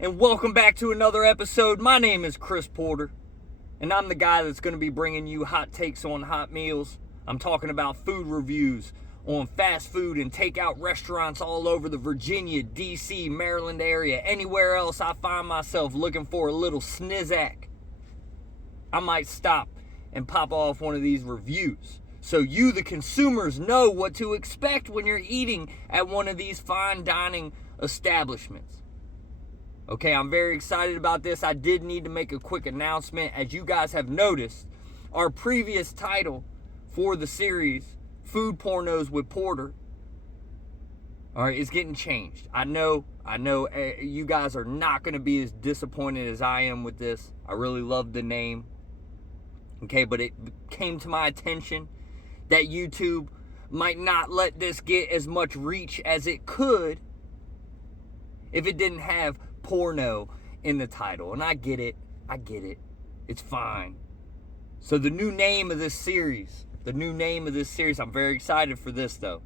and welcome back to another episode. My name is Chris Porter, and I'm the guy that's going to be bringing you hot takes on hot meals. I'm talking about food reviews on fast food and takeout restaurants all over the Virginia, D.C., Maryland area. Anywhere else I find myself looking for a little snizzack, I might stop and pop off one of these reviews, so you, the consumers, know what to expect when you're eating at one of these fine dining establishments. Okay, I'm very excited about this. I did need to make a quick announcement. As you guys have noticed, our previous title for the series, Food Pornos with Porter, all right, is getting changed. I know, you guys are not going to be as disappointed as I am with this. I really love the name. Okay, but it came to my attention that YouTube might not let this get as much reach as it could if it didn't have porno in the title. And I get it. It's fine. So the new name of this series, I'm very excited for this though.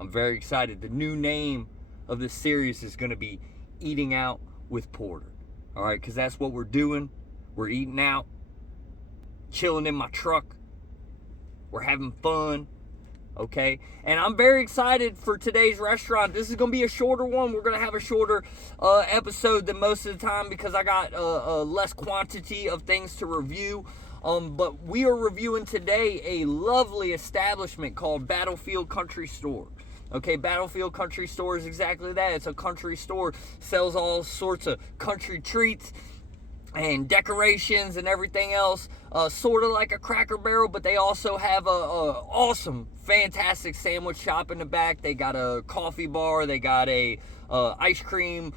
I'm very excited. The new name of this series is going to be Eating Out with Porter. All right, because that's what we're doing. We're eating out, chilling in my truck. We're having fun. Okay, and I'm very excited for today's restaurant. This is going to be a shorter one. We're going to have a shorter episode than most of the time because I got less quantity of things to review. But we are reviewing today a lovely establishment called Battlefield Country Store. Okay, Battlefield Country Store is exactly that. It's a country store, sells all sorts of country treats and decorations and everything else, sort of like a Cracker Barrel, but they also have a awesome, fantastic sandwich shop in the back. They got a coffee bar, they got a ice cream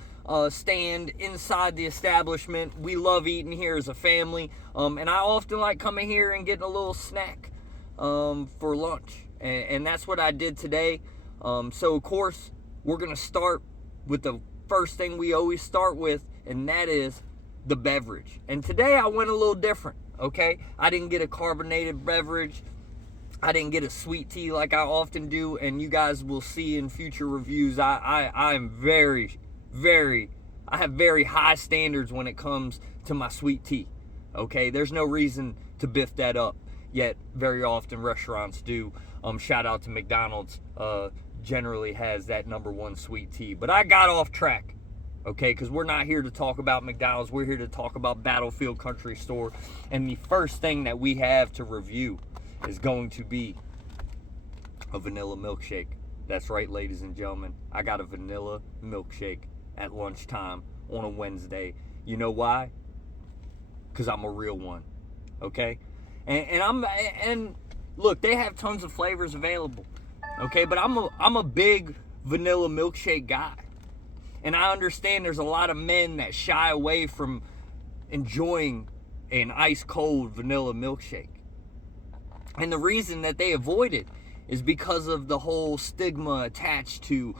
stand inside the establishment. We love eating here as a family, and I often like coming here and getting a little snack for lunch, and that's what I did today. So of course we're gonna start with the first thing we always start with, and that is the beverage. And today I went a little different. Okay, I didn't get a carbonated beverage. I didn't get a sweet tea like I often do, and you guys will see in future reviews I am very I have very high standards when it comes to my sweet tea. Okay, there's no reason to biff that up, yet very often restaurants do. Shout out to McDonald's, generally has that #1 sweet tea. But I got off track. Okay, because we're not here to talk about McDonald's. We're here to talk about Battlefield Country Store. And the first thing that we have to review is going to be a vanilla milkshake. That's right, ladies and gentlemen. I got a vanilla milkshake at lunchtime on a Wednesday. You know why? Because I'm a real one. Okay? And look, they have tons of flavors available. Okay, but I'm a big vanilla milkshake guy. And I understand there's a lot of men that shy away from enjoying an ice cold vanilla milkshake. And the reason that they avoid it is because of the whole stigma attached to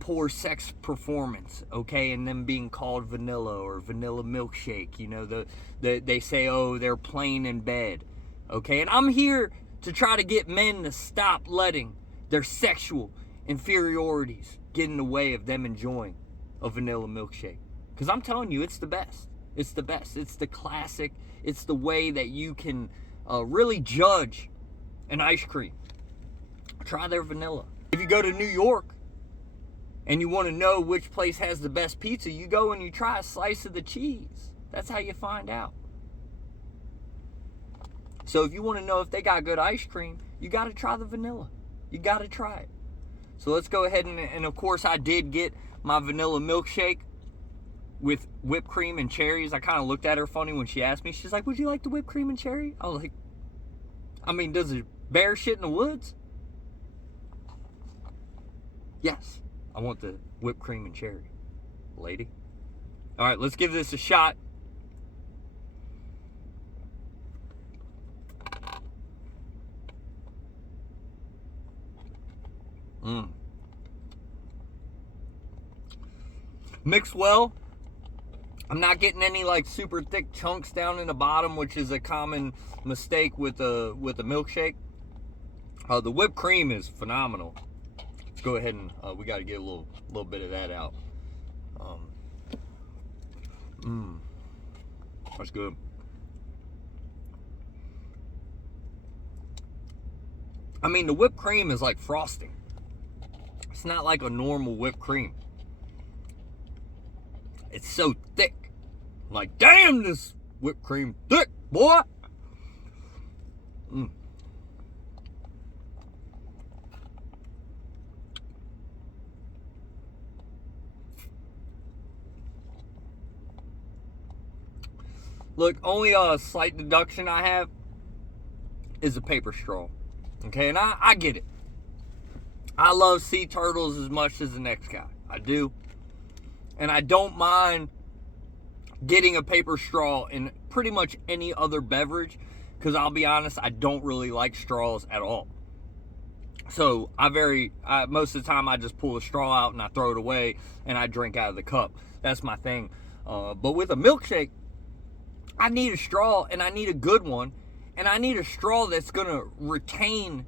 poor sex performance, okay, and them being called vanilla or vanilla milkshake. You know, they say, oh, they're plain in bed, okay? And I'm here to try to get men to stop letting their sexual inferiorities get in the way of them enjoying a vanilla milkshake. Because I'm telling you, it's the best. It's the best. It's the classic. It's the way that you can really judge an ice cream. Try their vanilla. If you go to New York and you want to know which place has the best pizza, you go and you try a slice of the cheese. That's how you find out. So if you want to know if they got good ice cream, you got to try the vanilla. You got to try it. So let's go ahead and of course I did get my vanilla milkshake with whipped cream and cherries. I kind of looked at her funny when she asked me. She's like, would you like the whipped cream and cherry? I was like, I mean, does a bear shit in the woods? Yes, I want the whipped cream and cherry, lady. All right, let's give this a shot. Mixed well. I'm not getting any like super thick chunks down in the bottom, which is a common mistake with a milkshake. The whipped cream is phenomenal. Let's go ahead and we got to get a little bit of that out. That's good. I mean, the whipped cream is like frosting. It's not like a normal whipped cream. It's so thick. Like, damn, this whipped cream thick, boy. Look, only a slight deduction I have is a paper straw. Okay, and I get it. I love sea turtles as much as the next guy. I do. And I don't mind getting a paper straw in pretty much any other beverage, because I'll be honest, I don't really like straws at all. So most of the time I just pull the straw out and I throw it away and I drink out of the cup. That's my thing. But with a milkshake, I need a straw, and I need a good one, and I need a straw that's going to retain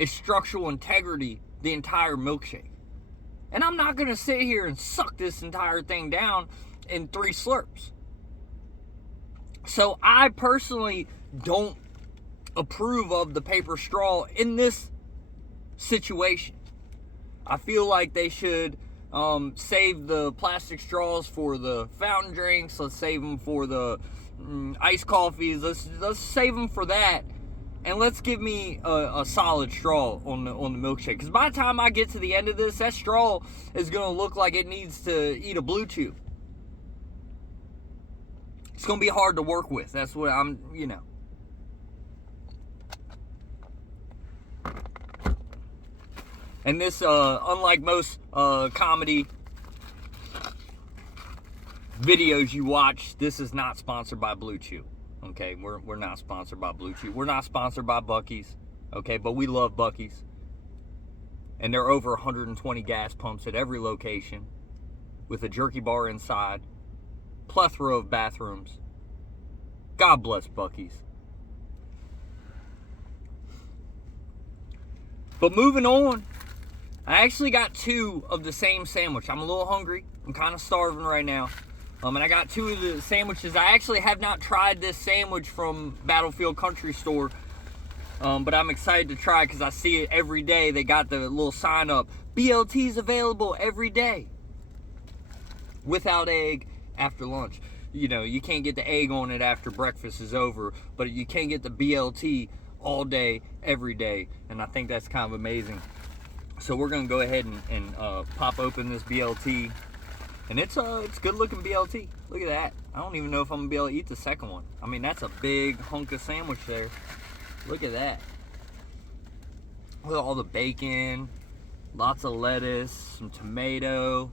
its structural integrity the entire milkshake. And I'm not going to sit here and suck this entire thing down in 3 slurps. So I personally don't approve of the paper straw in this situation. I feel like they should save the plastic straws for the fountain drinks. Let's save them for the iced coffees. Let's save them for that, and let's give me a solid straw on the milkshake. Because by the time I get to the end of this, that straw is gonna look like it needs to eat a blue chew. It's gonna be hard to work with. That's what I'm. And this, unlike most comedy videos you watch, this is not sponsored by Blue Chew. Okay, we're not sponsored by Blue Chew. We're not sponsored by Buc-ee's. Okay, but we love Buc-ee's. And there are over 120 gas pumps at every location with a jerky bar inside, plethora of bathrooms. God bless Buc-ee's. But moving on, I actually got 2 of the same sandwich. I'm a little hungry. I'm kind of starving right now. And I got 2 of the sandwiches. I actually have not tried this sandwich from Battlefield Country Store. But I'm excited to try it because I see it every day. They got the little sign up. BLT's available every day. Without egg after lunch. You can't get the egg on it after breakfast is over. But you can get the BLT all day, every day. And I think that's kind of amazing. So we're going to go ahead and pop open this BLT. And it's good looking BLT. Look at that. I don't even know if I'm going to be able to eat the second one. I mean, that's a big hunk of sandwich there. Look at that. Look at all the bacon, lots of lettuce, some tomato,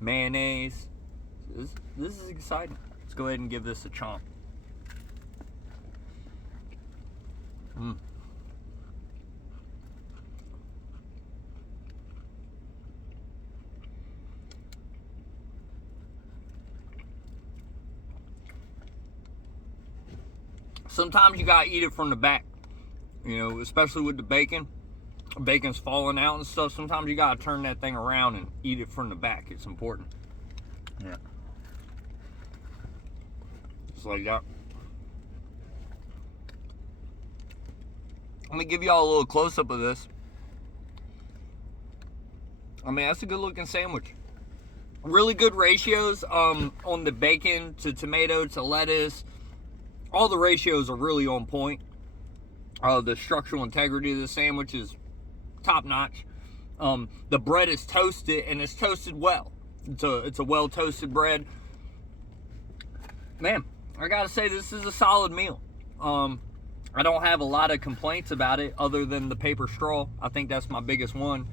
mayonnaise. This is exciting. Let's go ahead and give this a chomp. Sometimes you gotta eat it from the back, especially with the bacon. Bacon's falling out and stuff. Sometimes you gotta turn that thing around and eat it from the back. It's important. Yeah. Just like that. Let me give y'all a little close-up of this. I mean, that's a good-looking sandwich. Really good ratios on the bacon to tomato to lettuce. All the ratios are really on point. The structural integrity of the sandwich is top-notch. The bread is toasted, and it's toasted well. It's a well-toasted bread. Man, I gotta say, this is a solid meal. I don't have a lot of complaints about it other than the paper straw. I think that's my biggest one.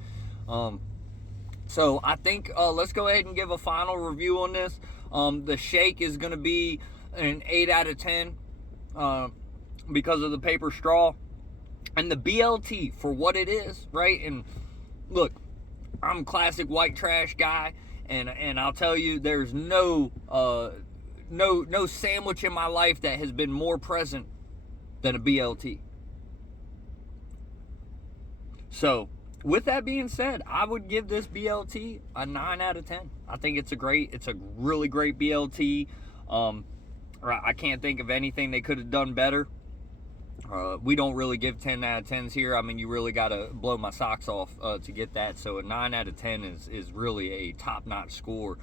So I think let's go ahead and give a final review on this. The shake is going to be an 8 out of 10 because of the paper straw. And the BLT, for what it is, right? And look, I'm a classic white trash guy, and I'll tell you, there's no sandwich in my life that has been more present than a BLT. So with that being said, I would give this BLT a 9 out of 10. I think it's a really great BLT. I can't think of anything they could have done better. We don't really give 10 out of 10s here. I mean, you really got to blow my socks off to get that. So a 9 out of 10 is really a top-notch score.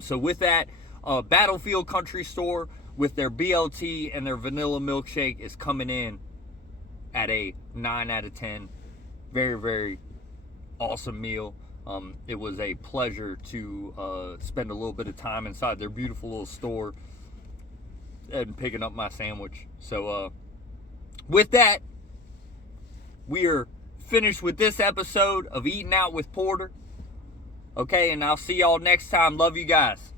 So with that, Battlefield Country Store with their BLT and their vanilla milkshake is coming in at a 9 out of 10. Very, very awesome meal. It was a pleasure to spend a little bit of time inside their beautiful little store and picking up my sandwich. So with that, we are finished with this episode of Eating Out with Porter. Okay, and I'll see y'all next time. Love you guys.